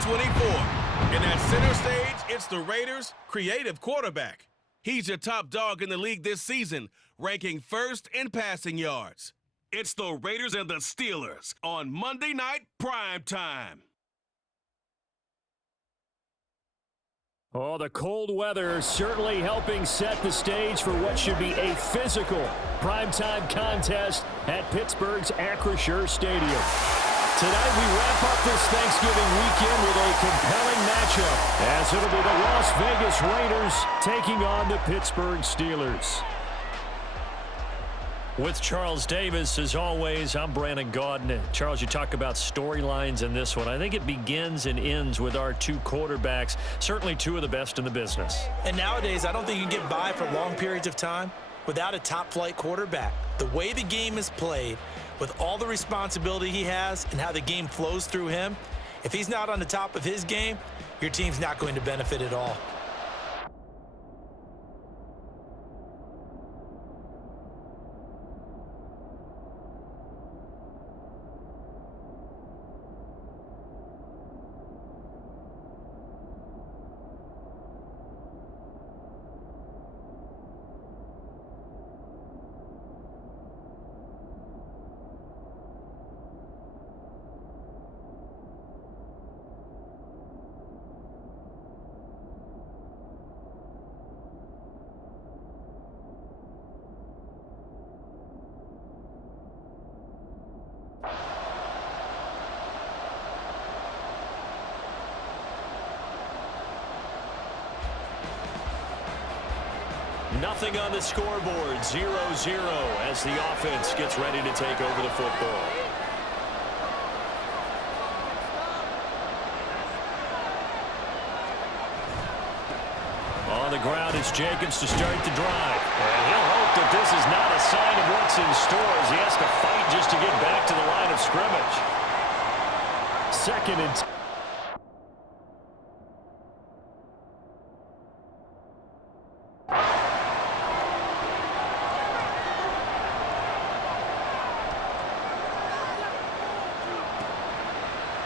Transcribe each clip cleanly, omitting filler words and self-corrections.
24. And at center stage, it's the Raiders' creative quarterback. He's your top dog in the league this season, ranking first in passing yards. It's the Raiders and the Steelers on Monday Night Prime Time. Oh, the cold weather certainly helping set the stage for what should be a physical primetime contest at Pittsburgh's Acrisure Stadium. Tonight we wrap up this Thanksgiving weekend with a compelling matchup, as it'll be the Las Vegas Raiders taking on the Pittsburgh Steelers. With Charles Davis, as always, I'm Brandon Gaudin. Charles, you talk about storylines in this one. I think it begins and ends with our two quarterbacks, certainly two of the best in the business. And nowadays, I don't think you can get by for long periods of time without a top-flight quarterback. The way the game is played, with all the responsibility he has and how the game flows through him, if he's not on the top of his game, your team's not going to benefit at all. Nothing on the scoreboard, 0-0 as the offense gets ready to take over the football. On the ground, it's Jacobs to start the drive. And he'll hope that this is not a sign of what's in store as he has to fight just to get back to the line of scrimmage. Second and 10.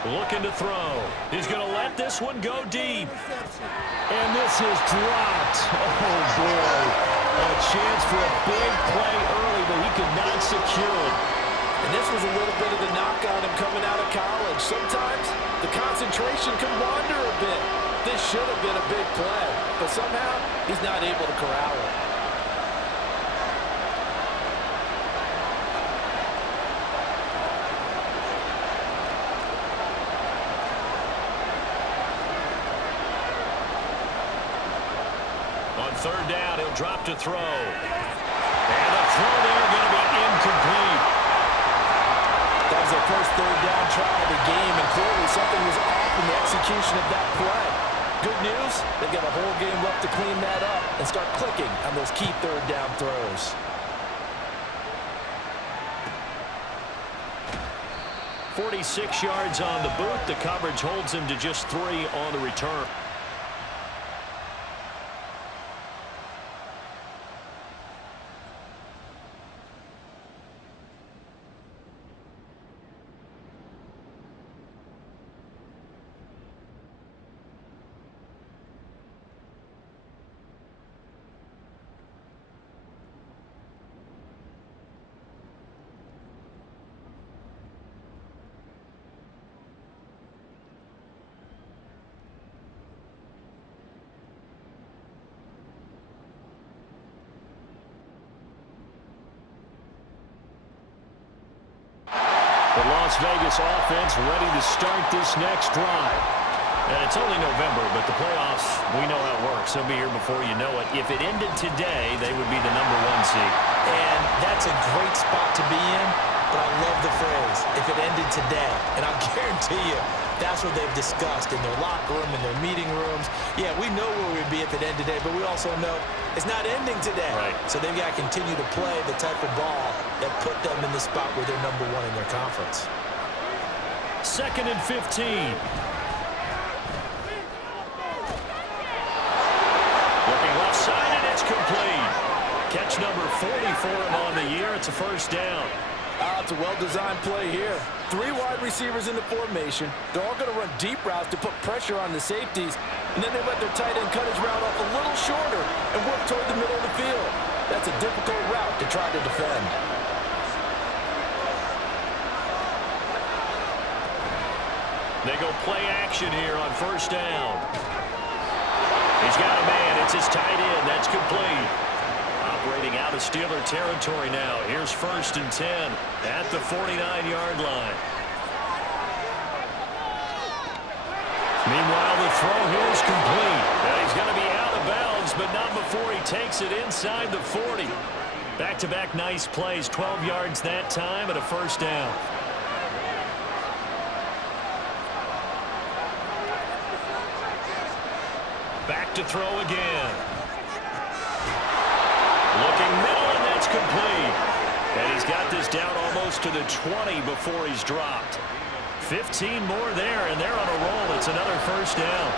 Looking to throw. He's going to let this one go deep. And this is dropped. Oh, boy. A chance for a big play early, but he could not secure it. And this was a little bit of the knock on him coming out of college. Sometimes the concentration can wander a bit. This should have been a big play, but somehow he's not able to corral it. Third down, he'll drop to throw. And the throw there going to be incomplete. That was their first third down try of the game, and clearly something was off in the execution of that play. Good news, they've got a whole game left to clean that up and start clicking on those key third down throws. 46 yards on the boot. The coverage holds him to just 3 on the return. The Las Vegas offense ready to start this next drive. And it's only November, but the playoffs, we know how it works. They'll be here before you know it. If it ended today, they would be the #1 seed. And that's a great spot to be in, but I love the phrase, if it ended today. And I'll guarantee you, that's what they've discussed in their locker room, in their meeting rooms. Yeah, we know where we'd be if it ended today, but we also know it's not ending today. Right. So they've got to continue to play the type of ball that put them in the spot where they're #1 in their conference. Second and 15. Looking left side, and it's complete. Catch number 40 for him on the year. It's a first down. It's a well-designed play here. 3 wide receivers in the formation. They're all going to run deep routes to put pressure on the safeties, and then they let their tight end cut his route off a little shorter and work toward the middle of the field. That's a difficult route to try to defend. They go play action here on first down. He's got a man. It's his tight end. That's complete. Operating out of Steeler territory now. Here's 1st and 10 at the 49-yard line. Meanwhile, the throw here is complete. And he's going to be out of bounds, but not before he takes it inside the 40. Back-to-back nice plays. 12 yards that time and a first down. Back to throw again. Looking middle, and that's complete. And he's got this down almost to the 20 before he's dropped. 15 more there, and they're on a roll. It's another first down.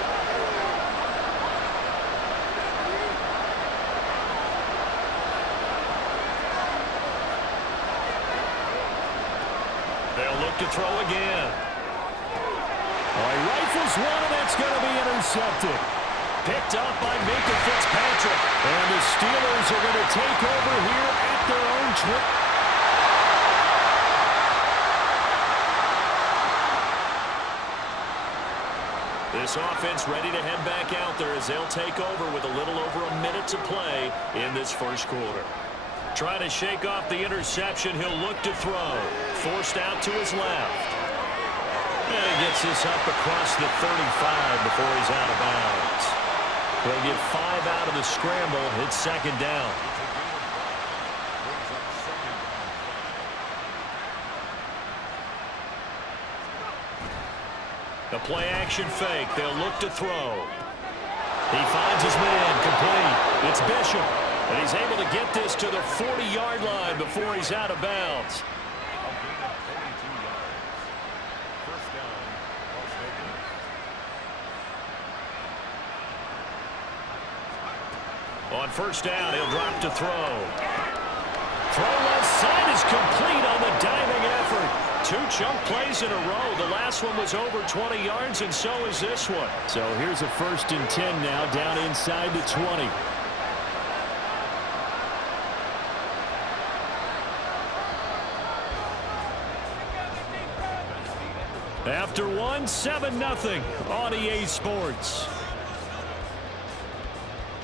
They'll look to throw again. Oh, he rifles one, and that's going to be intercepted. Picked up by Minka Fitzpatrick. And the Steelers are going to take over here at their own trip. This offense ready to head back out there as they'll take over with a little over a minute to play in this first quarter. Trying to shake off the interception, he'll look to throw. Forced out to his left. And he gets this up across the 35 before he's out of bounds. They'll get 5 out of the scramble. It's 2nd down. The play-action fake. They'll look to throw. He finds his man. Complete. It's Bishop. And he's able to get this to the 40-yard line before he's out of bounds. On first down, he'll drop to throw. Throw left side is complete on the diving effort. 2 chunk plays in a row. The last one was over 20 yards, and so is this one. So here's a 1st and 10 now, down inside the 20. After one, 7-0 on EA Sports.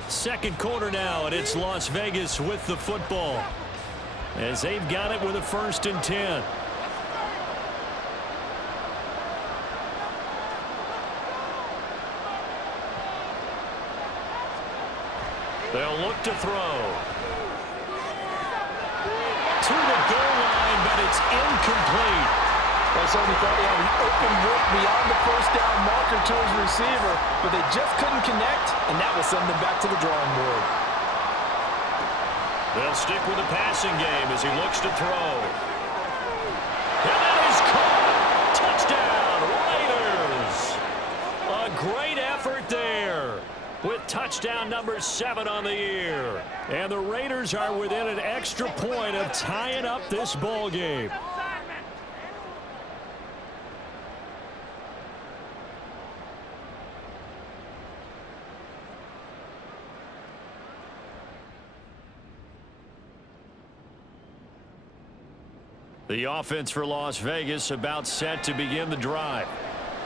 2nd quarter now, and it's Las Vegas with the football as they've got it with a 1st and 10. They'll look to throw. To the goal line, but it's incomplete. So he thought he had an open look beyond the first down marker to his receiver, but they just couldn't connect, and that will send them back to the drawing board. They'll stick with the passing game as he looks to throw. And that is caught. Touchdown, Raiders. A great effort there with touchdown number 7 on the year. And the Raiders are within an extra point of tying up this ball game. The offense for Las Vegas about set to begin the drive.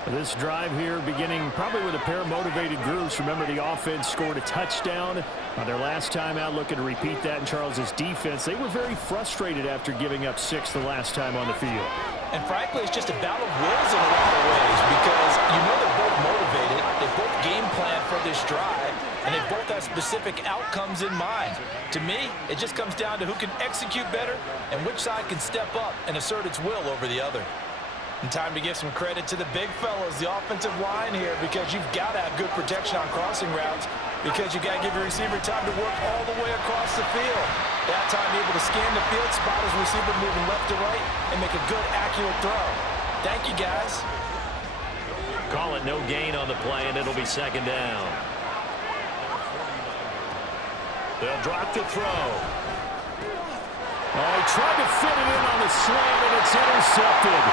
This drive here beginning probably with a pair of motivated groups. Remember, the offense scored a touchdown on their last time out, looking to repeat that in Charles's defense. They were very frustrated after giving up 6 the last time on the field. And frankly, it's just a battle of wills in a lot of ways because you know they're both motivated. They both game plan for this drive, and they both have specific outcomes in mind. To me, it just comes down to who can execute better and which side can step up and assert its will over the other. And time to give some credit to the big fellas, the offensive line here, because you've got to have good protection on crossing routes because you got to give your receiver time to work all the way across the field. That time able to scan the field, spot his receiver moving left to right, and make a good, accurate throw. Thank you, guys. Call it no gain on the play, and it'll be 2nd down. They'll drop to throw. Oh, he tried to fit it in on the slant, and it's intercepted.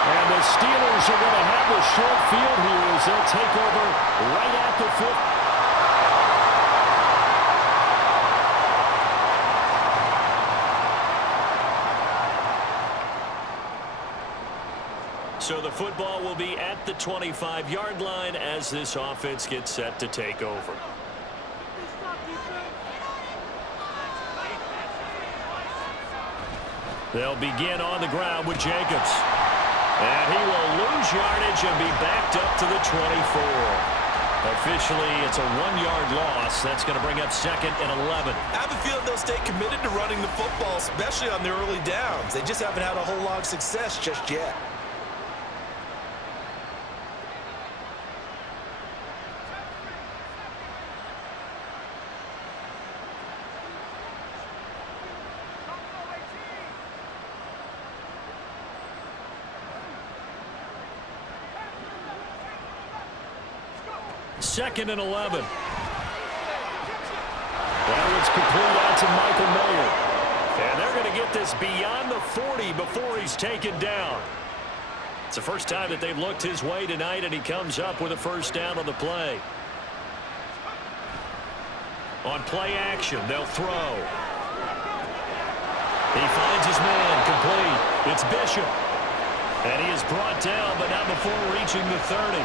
And the Steelers are going to have the short field here as they'll take over right at the 50. So the football will be at the 25-yard line as this offense gets set to take over. They'll begin on the ground with Jacobs. And he will lose yardage and be backed up to the 24. Officially, it's a 1-yard loss. That's going to bring up 2nd and 11. I have a feeling they'll stay committed to running the football, especially on the early downs. They just haven't had a whole lot of success just yet. Second and 11. That one's complete out to Michael Mayer. And they're going to get this beyond the 40 before he's taken down. It's the first time that they've looked his way tonight, and he comes up with a first down on the play. On play action, they'll throw. He finds his man complete. It's Bishop. And he is brought down, but not before reaching the 30.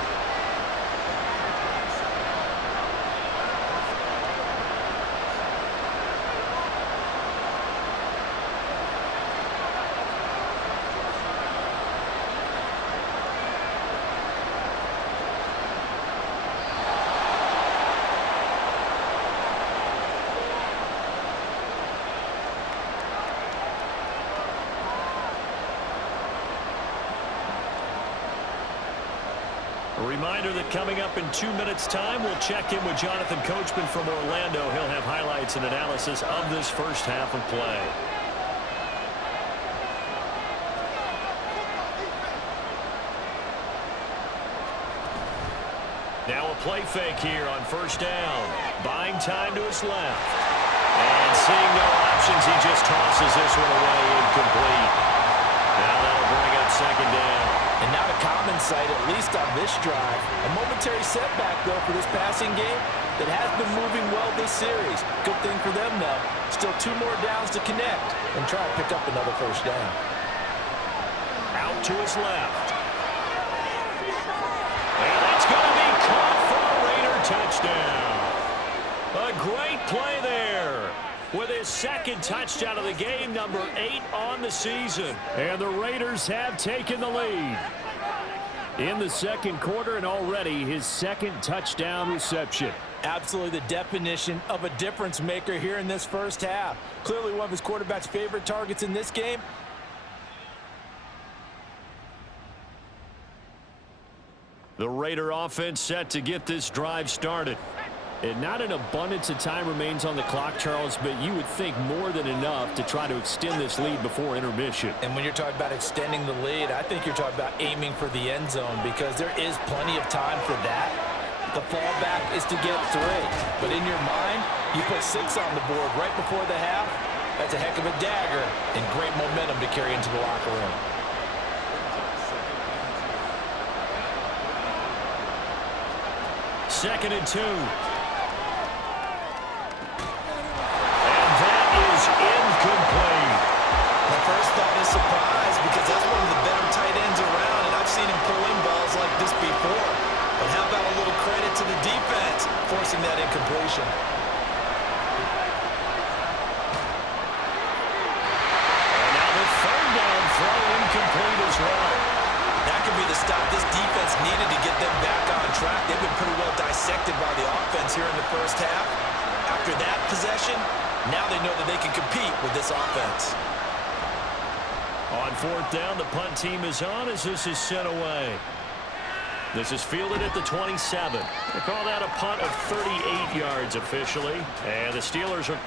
A reminder that coming up in 2 minutes' time, we'll check in with Jonathan Coachman from Orlando. He'll have highlights and analysis of this first half of play. Now a play fake here on first down. Buying time to his left. And seeing no options, he just tosses this one away incomplete. Now that'll bring up 2nd down. And not a common sight, at least on this drive. A momentary setback, though, for this passing game that has been moving well this series. Good thing for them, though. Still 2 more downs to connect and try to pick up another first down. Out to his left. And it's going to be caught for a Raider touchdown. A great play there. With his 2nd touchdown of the game, number 8 on the season. And the Raiders have taken the lead in the 2nd quarter, and already his 2nd touchdown reception. Absolutely the definition of a difference maker here in this first half. Clearly one of his quarterback's favorite targets in this game. The Raider offense set to get this drive started. And not an abundance of time remains on the clock, Charles, but you would think more than enough to try to extend this lead before intermission. And when you're talking about extending the lead, I think you're talking about aiming for the end zone because there is plenty of time for that. The fallback is to get 3. But in your mind, you put 6 on the board right before the half. That's a heck of a dagger and great momentum to carry into the locker room. Second and 2. Incomplete. My first thought is surprise because that's one of the better tight ends around, and I've seen him pull in balls like this before. But how about a little credit to the defense forcing that incompletion? And now the 3rd down throw incomplete as well. That could be the stop this defense needed to get them back on track. They've been pretty well dissected by the offense here in the first half. After that possession, now they know that they can compete with this offense. On 4th down, the punt team is on as this is sent away. This is fielded at the 27. They call that a punt of 38 yards officially. And the Steelers are...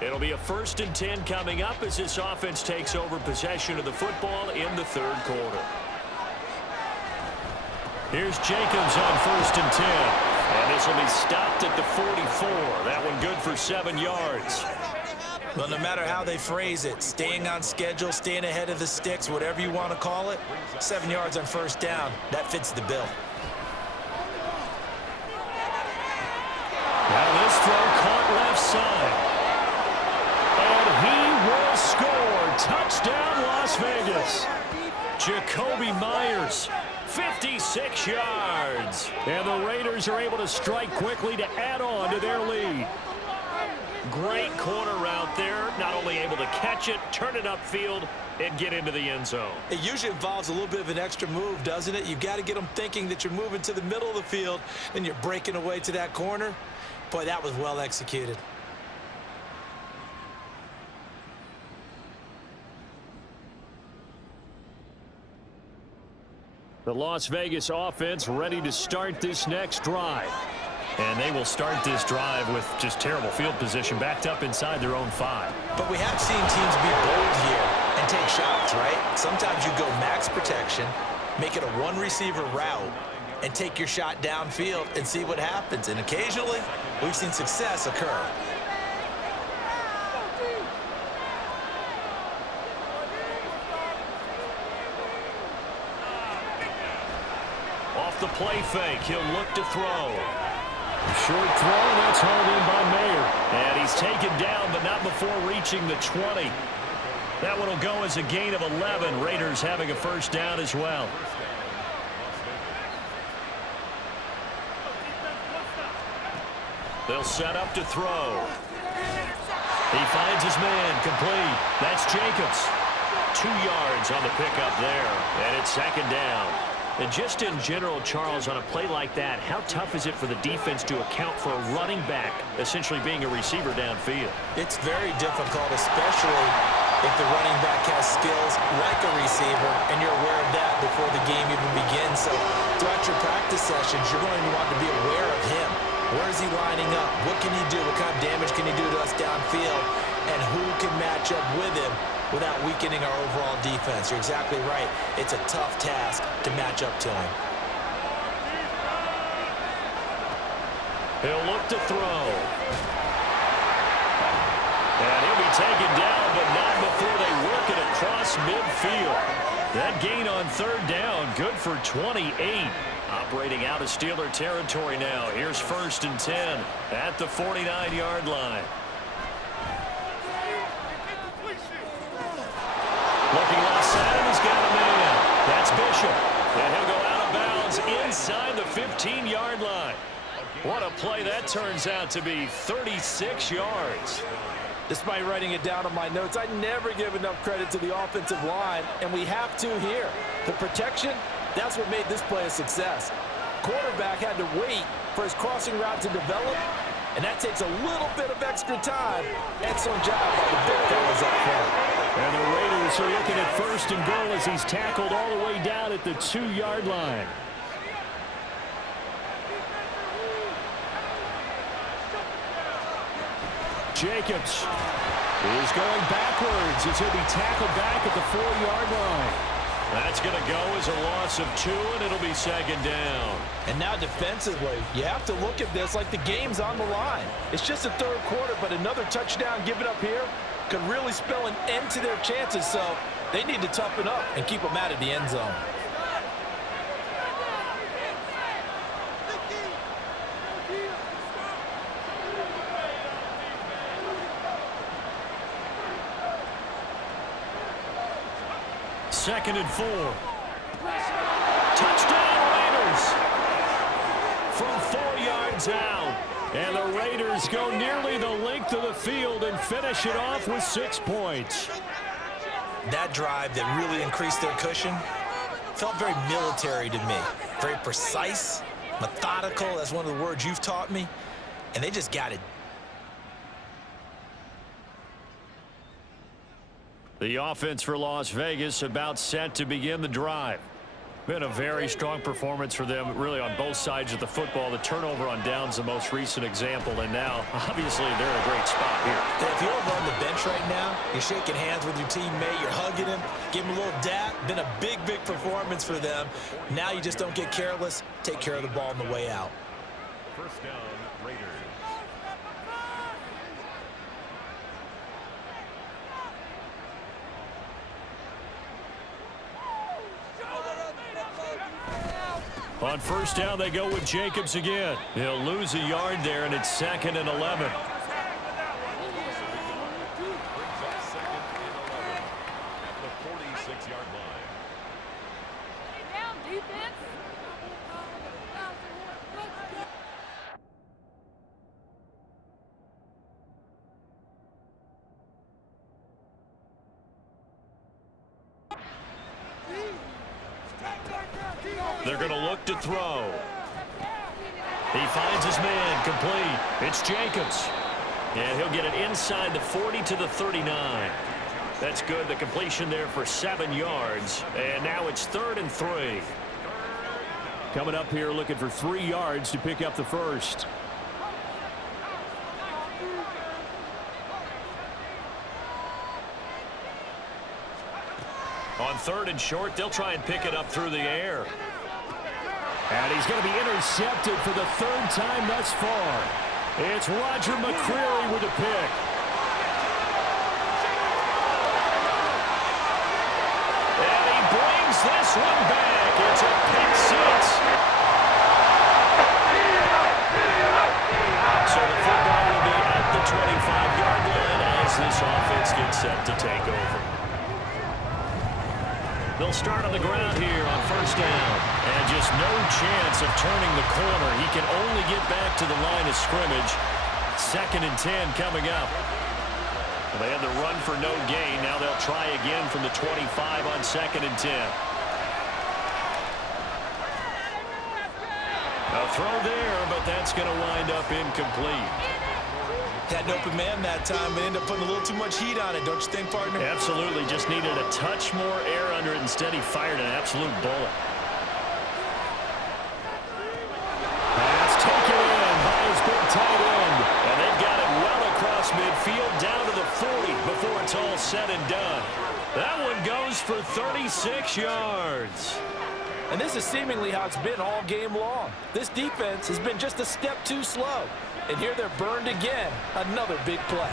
It'll be a 1st and 10 coming up as this offense takes over possession of the football in the 3rd quarter. Here's Jacobs on 1st and 10. And this will be stopped at the 44. That one good for 7 yards. Well, no matter how they phrase it, staying on schedule, staying ahead of the sticks, whatever you want to call it, 7 yards on 1st down, that fits the bill. Now this throw caught left side. And he will score. Touchdown, Las Vegas. Jacoby Myers, 56 yards. And the Raiders are able to strike quickly to add on to their lead. Great corner route there. Not only able to catch it, turn it upfield, and get into the end zone. It usually involves a little bit of an extra move, doesn't it? You've got to get them thinking that you're moving to the middle of the field, and you're breaking away to that corner. Boy, that was well executed. The Las Vegas offense ready to start this next drive. And they will start this drive with just terrible field position backed up inside their own 5. But we have seen teams be bold here and take shots, right? Sometimes you go max protection, make it a 1-receiver route, and take your shot downfield and see what happens. And occasionally, we've seen success occur. Off the play fake, he'll look to throw. Short throw, and that's hauled in by Mayer. And he's taken down, but not before reaching the 20. That one will go as a gain of 11. Raiders having a 1st down as well. They'll set up to throw. He finds his man, complete. That's Jacobs. 2 yards on the pickup there, and it's 2nd down. And just in general, Charles, on a play like that, how tough is it for the defense to account for a running back essentially being a receiver downfield? It's very difficult, especially if the running back has skills like a receiver, and you're aware of that before the game even begins. So throughout your practice sessions, you're going to want to be aware of him. Where is he lining up? What can he do? What kind of damage can he do to us downfield? And who can match up with him without weakening our overall defense? You're exactly right. It's a tough task to match up to him. He'll look to throw. And he'll be taken down, but not before they work it across midfield. That gain on 3rd down, good for 28. Operating out of Steeler territory now. Here's 1st and 10 at the 49-yard line. Looking left side, he's got a man. That's Bishop. And he'll go out of bounds inside the 15-yard line. What a play that turns out to be, 36 yards. Despite writing it down on my notes, I never give enough credit to the offensive line, and we have to here. The protection, that's what made this play a success. Quarterback had to wait for his crossing route to develop, and that takes a little bit of extra time. Excellent job by the big fellas up front. And the Raiders are looking at 1st and goal as he's tackled all the way down at the 2-yard line. Jacobs is going backwards as he'll be tackled back at the 4-yard line. That's going to go as a loss of 2, and it'll be 2nd down. And now defensively, you have to look at this like the game's on the line. It's just the 3rd quarter, but another touchdown given up here could really spell an end to their chances, so they need to toughen up and keep them out of the end zone. Second and 4. Touchdown, Raiders! From 4 yards out. And the Raiders go nearly the length of the field and finish it off with 6 points. That drive that really increased their cushion felt very military to me. Very precise, methodical. That's one of the words you've taught me. And they just got it. The offense for Las Vegas about set to begin the drive. Been a very strong performance for them, really, on both sides of the football. The turnover on downs, the most recent example, and now, obviously, they're in a great spot here. If you're over on the bench right now, you're shaking hands with your teammate, you're hugging him, give him a little dap. Been a big, big performance for them. Now you just don't get careless. Take care of the ball on the way out. First down, Raiders. On first down, they go with Jacobs again. He'll lose a yard there, and it's 2nd and 11. Brings up 2nd and 11 at the 46-yard line. Down, defense. They're going to look to throw. He finds his man, complete. It's Jacobs. And he'll get it inside the 40 to the 39. That's good. The completion there for 7 yards. And now it's 3rd and 3. Coming up here looking for 3 yards to pick up the first. On 3rd and short, they'll try and pick it up through the air. And he's going to be intercepted for the 3rd time thus far. It's Roger McCreary with a pick. And he brings this one back. It's a pick 6. So the football will be at the 25-yard line as this offense gets set to take over. They'll start on the ground here on first down. And just no chance of turning the corner. He can only get back to the line of scrimmage. 2nd and 10 coming up. Well, they had the run for no gain. Now they'll try again from the 25 on 2nd and 10. A throw there, but that's going to wind up incomplete. Had an open man that time, but ended up putting a little too much heat on it, don't you think, partner? Absolutely. Just needed a touch more air under it. Instead, he fired an absolute bullet. Pass taken in by his big tight end. And they've got it well across midfield down to the 40 before it's all said and done. That one goes for 36 yards. And this is seemingly how it's been all game long. This defense has been just a step too slow. And here they're burned again. Another big play.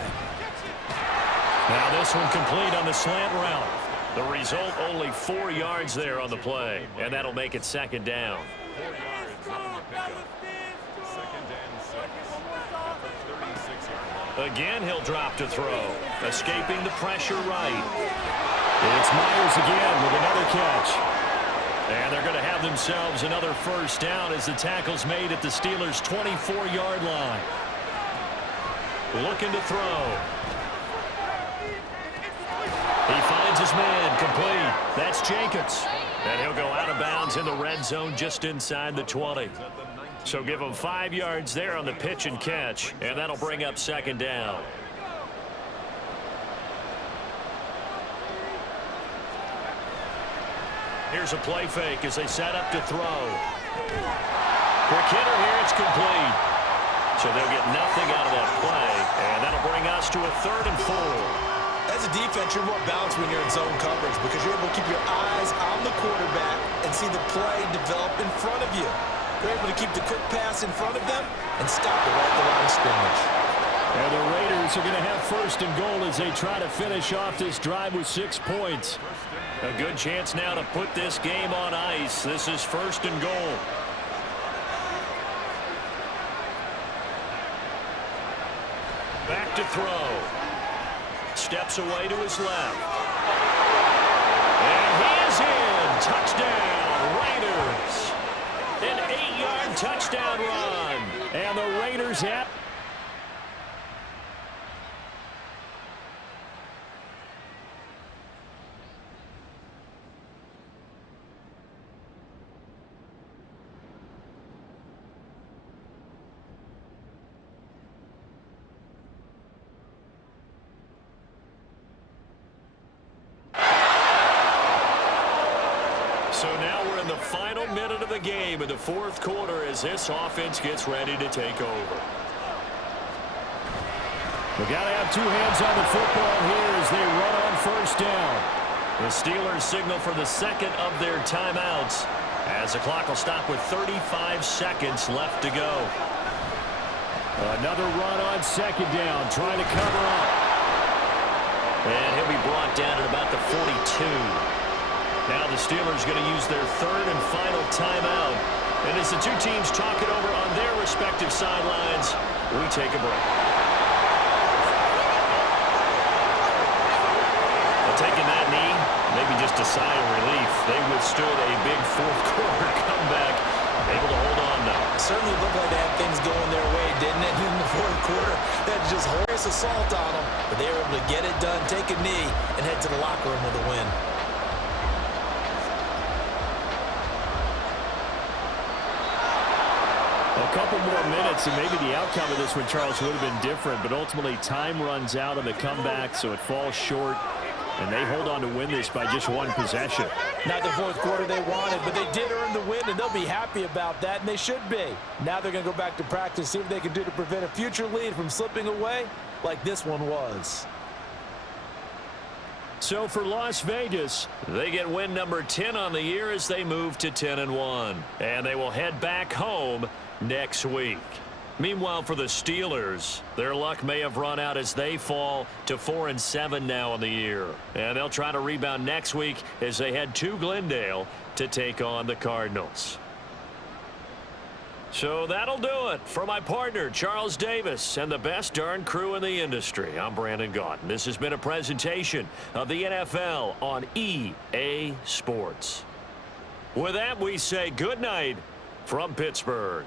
Now this one complete on the slant route. The result, only 4 yards there on the play. And that'll make it 2nd down. 4 yards on the pickup. 2nd and 6 at the 36-yard line. Again, he'll drop to throw. Escaping the pressure right. It's Myers again with another catch. And they're going to have themselves another first down as the tackle's made at the Steelers' 24-yard line. Looking to throw. He finds his man, complete. That's Jacobs. And he'll go out of bounds in the red zone just inside the 20. So give him 5 yards there on the pitch and catch, and that'll bring up 2nd down. Here's a play fake as they set up to throw. Quick hitter here, it's complete. So they'll get nothing out of that play, and that'll bring us to a 3rd and 4. As a defense, you're more balanced when you're in zone coverage because you're able to keep your eyes on the quarterback and see the play develop in front of you. They're able to keep the quick pass in front of them and stop it right at the line of scrimmage. And the Raiders are going to have 1st and goal as they try to finish off this drive with 6 points. A good chance now to put this game on ice. This is 1st and goal. Back to throw. Steps away to his left. And he is in. Touchdown, Raiders. An 8-yard touchdown run. And the Raiders have... So now we're in the final minute of the game in the fourth quarter as this offense gets ready to take over. We got to have two hands on the football here as they run on first down. The Steelers signal for the second of their timeouts as the clock will stop with 35 seconds left to go. Another run on second down, trying to cover up. And he'll be brought down at about the 42. Now the Steelers going to use their third and final timeout. And as the two teams talk it over on their respective sidelines, we take a break. Taking that knee, maybe just a sigh of relief. They withstood a big fourth quarter comeback, able to hold on though. Certainly looked like they had things going their way, didn't it? In the fourth quarter, that just horrendous assault on them, but they were able to get it done, take a knee, and head to the locker room with a win. A couple more minutes, and maybe the outcome of this one, Charles, would have been different, but ultimately time runs out on the comeback, so it falls short. And they hold on to win this by just one possession. Not the fourth quarter they wanted, but they did earn the win, and they'll be happy about that, and they should be. Now they're going to go back to practice, see what they can do to prevent a future lead from slipping away like this one was. So for Las Vegas, they get win number 10 on the year as they move to 10-1. And they will head back home next week. Meanwhile, for the Steelers, their luck may have run out as they fall to 4-7 now on the year. And they'll try to rebound next week as they head to Glendale to take on the Cardinals. So that'll do it for my partner, Charles Davis, and the best darn crew in the industry. I'm Brandon Gaunt. This has been a presentation of the NFL on EA Sports. With that, we say good night from Pittsburgh.